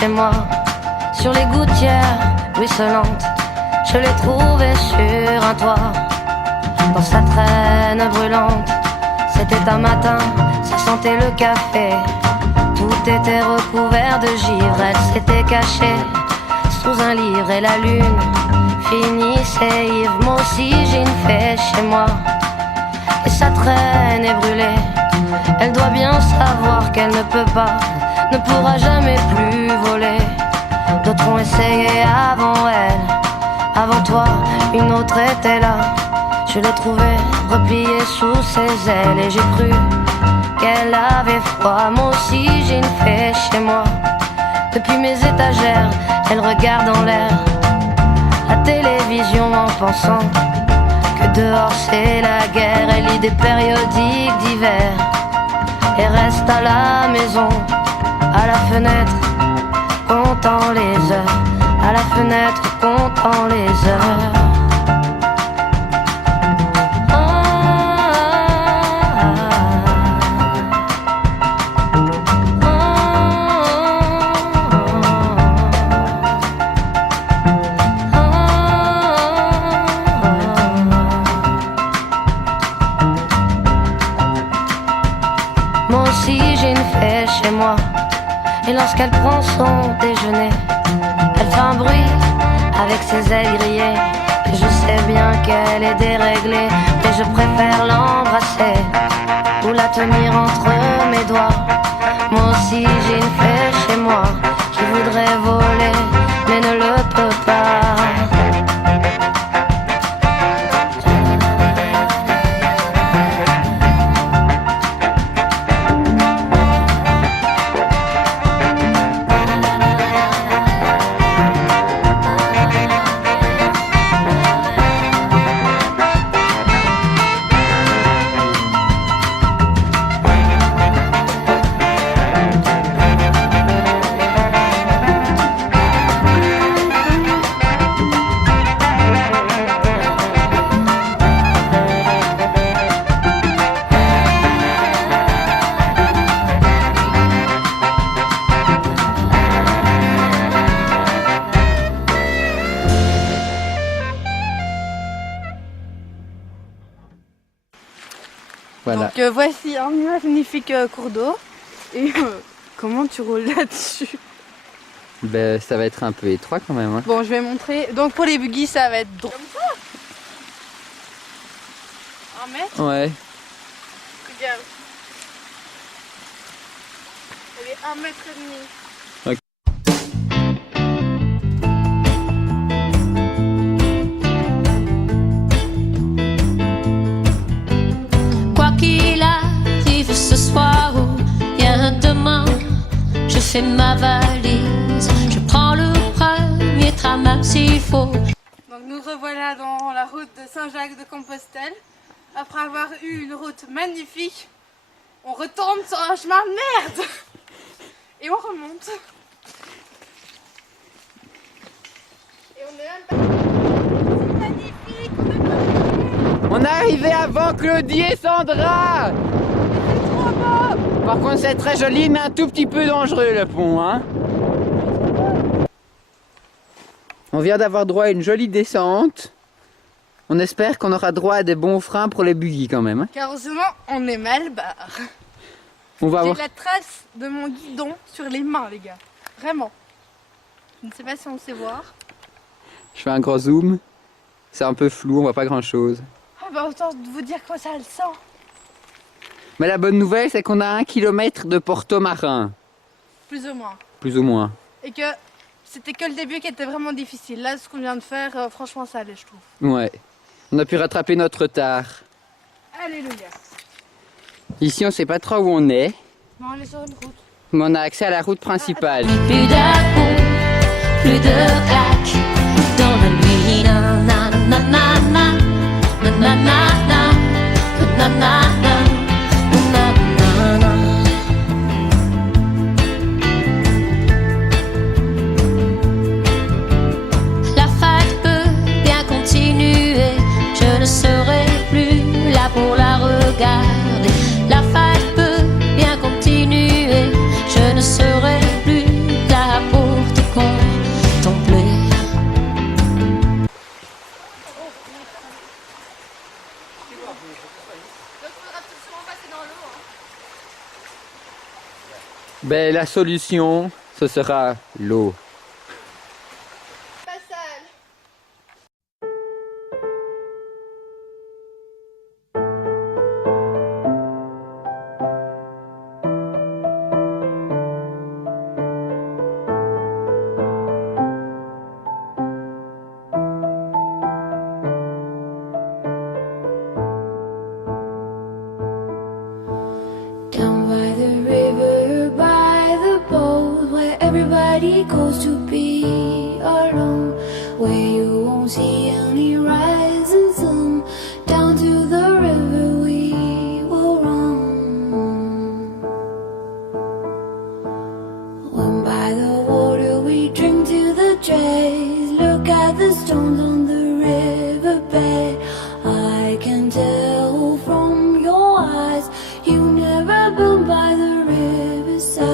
chez moi. Sur les gouttières ruisselantes, je l'ai trouvée sur un toit. Dans sa traîne brûlante, c'était un matin, ça sentait le café. Tout était recouvert de givre, elle s'était cachée sous un livre et la lune finissait ivre. Moi aussi j'ai une fée chez moi et sa traîne est brûlée. Elle doit bien savoir qu'elle ne peut pas, ne pourra jamais plus voler. D'autres ont essayé avant elle, avant toi, une autre était là. Je l'ai trouvée repliée sous ses ailes et j'ai cru qu'elle avait froid. Moi aussi j'ai une fée chez moi. Depuis mes étagères, elle regarde en l'air la télévision en pensant que dehors c'est la guerre. Elle lit des périodiques d'hiver et reste à la maison, à la fenêtre, comptant les heures, à la fenêtre, comptant les heures. Moi aussi j'ai une fée chez moi. Et lorsqu'elle prend son déjeuner, elle fait un bruit avec ses ailes grillées. Et je sais bien qu'elle est déréglée, mais je préfère l'embrasser ou la tenir entre mes doigts. Moi aussi j'ai une fée chez moi qui voudrait voler, mais ne le peut pas. Voilà. Donc voici un magnifique cours d'eau. Et comment tu roules là-dessus? Ben, ça va être un peu étroit quand même. Hein. Bon, je vais montrer. Donc pour les buggy, ça va être droit. Comme ça? 1 mètre? Ouais. Regarde. Elle est 1 mètre et demi. Quoi qu'il arrive ce soir ou bien demain, je fais ma valise, je prends le premier tram même s'il faut. Donc nous revoilà dans la route de Saint-Jacques-de-Compostelle. Après avoir eu une route magnifique, on retombe sur un chemin de merde. Et on remonte. Et on est même pas... C'est magnifique, on est pas... On est arrivé avant Claudie et Sandra. C'est trop beau. Par contre c'est très joli mais un tout petit peu dangereux le pont. Hein. On vient d'avoir droit à une jolie descente. On espère qu'on aura droit à des bons freins pour les buggy quand même. Hein. Car sinon, on est mal barre. On va J'ai voir. la trace de mon guidon sur les mains, les gars. Vraiment. Je ne sais pas si on sait voir. Je fais un gros zoom. C'est un peu flou, on voit pas grand chose. Ah bah autant vous dire quoi ça le sent. Mais la bonne nouvelle c'est qu'on a 1 kilomètre de Porto Marin. Plus ou moins. Plus ou moins. Et que c'était que le début qui était vraiment difficile. Là, ce qu'on vient de faire, franchement, ça allait, je trouve. Ouais. On a pu rattraper notre retard. Alléluia. Ici on sait pas trop où on est. Mais on est sur une route. Mais on a accès à la route principale. Plus d'amour, plus de claques dans la nuit. Na na na na na na na na na na na na. La fête peut bien continuer, je ne serai plus là pour la regarder. La fête peut bien continuer, je ne serai plus là pour Ben, la solution, ce sera l'eau. Pas sale. Down by the river, by the boat, where everybody goes to be alone, where you won't see any rising sun. Down to the river we will run. When by the water we drink to the dregs, look at the stones on the riverbed. I can tell from your eyes you never been by the riverside.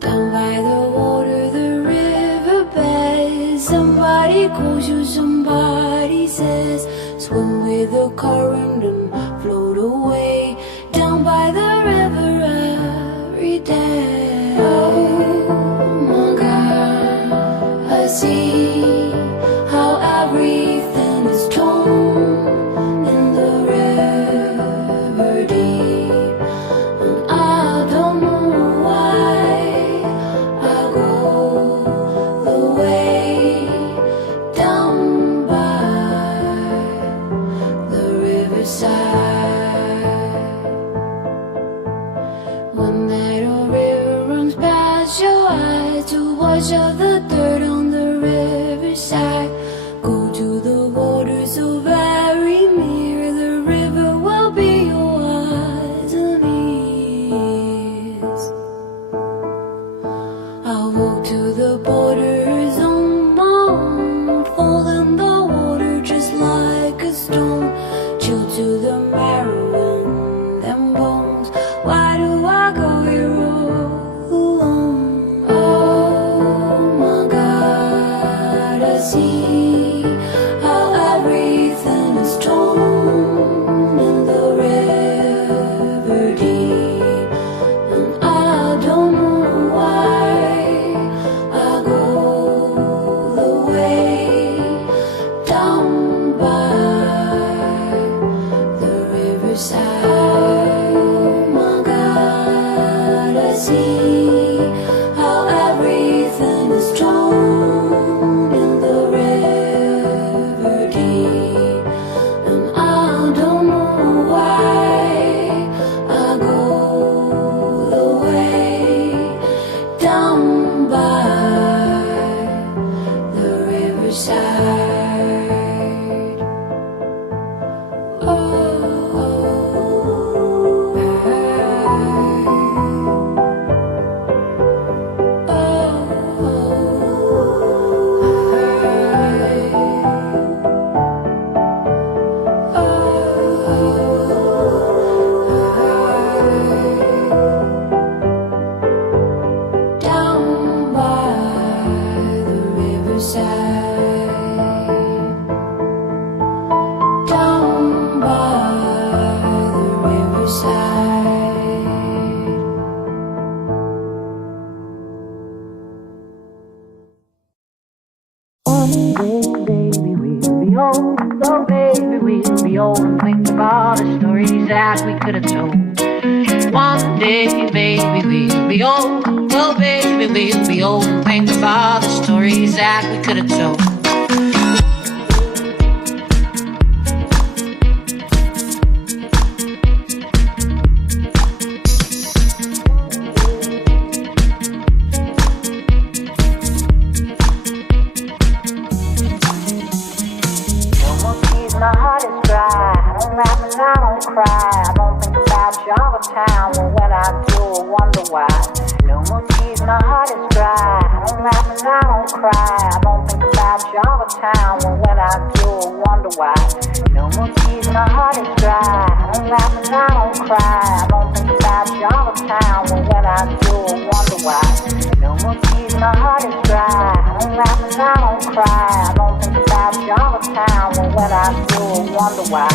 Down by the water, the riverbed, somebody calls you, somebody says, swim with the current and float away. Down by the river every day. Oh my God, I see how everything is torn in the river deep, and I don't know why I go the way down by the riverside. When that old river runs past your eyes to wash out the dirt on the riverside, go to the water so very near, the river will be your eyes and ears. I'll walk to the borders on my own, fall in the water just like a stone, chill to the marrow in them bones. Why do I go here all alone? Oh my God, I see how everything is torn in the river deep, and I don't know why I go the way down by the riverside. Oh my God, I see how everything is torn in the river deep, and I don't know why I go the way down by the riverside. Down by the riverside, down by the riverside. One day, baby, we'll be old. Oh, baby, we'll be old and think of all the stories that we could have told. One day, baby, we'll be old. Oh, baby, we'll be old and think of all the stories that we could have told. No more tears, my heart is dry. I don't laugh and I don't cry. I don't think about you all the time. Well, when I do, I wonder why. No more tears, my heart is dry. I don't laugh and I don't cry. I don't think about you all the time. Well, when I do, I wonder why. No more tears, my heart is dry. I don't laugh and I don't cry. I don't think about you all the time. Well, when I do, I wonder why. No more tears, my heart is dry. I don't laugh and I don't cry. I don't think about you all the time. Well, when I do, I wonder why.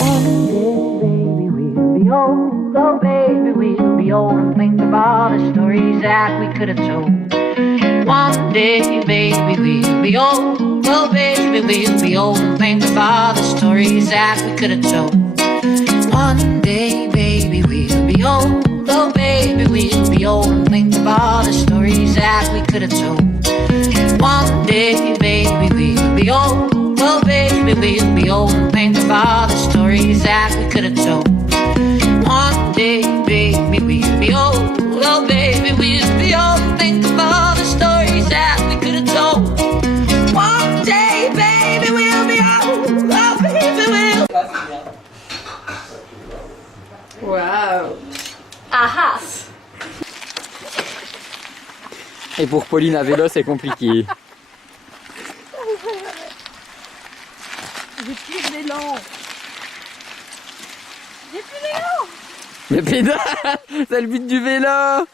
One day, baby, we'll be be old. Oh, baby, we'll be old and think of all the stories that we could have told. One day, baby, we'll be old. Oh, baby, we'll be old and think of all the stories that we could have told. One day, baby, we'll be old. Oh, baby, we'll be old and think of all the stories that we could have told. One day, baby, we'll be old. Oh, baby, we'll be old and think of all the stories that we could have told. One day, baby, we'll be old. Oh, baby, we'll be old and think of all the stories that we could have told. One day, baby, we'll be old. Oh, baby, we'll. Waouh. Ah. Et pour Pauline à vélo, c'est compliqué. J'ai plus d'élan. J'ai plus d'élan. Mais pédale, c'est le but du vélo.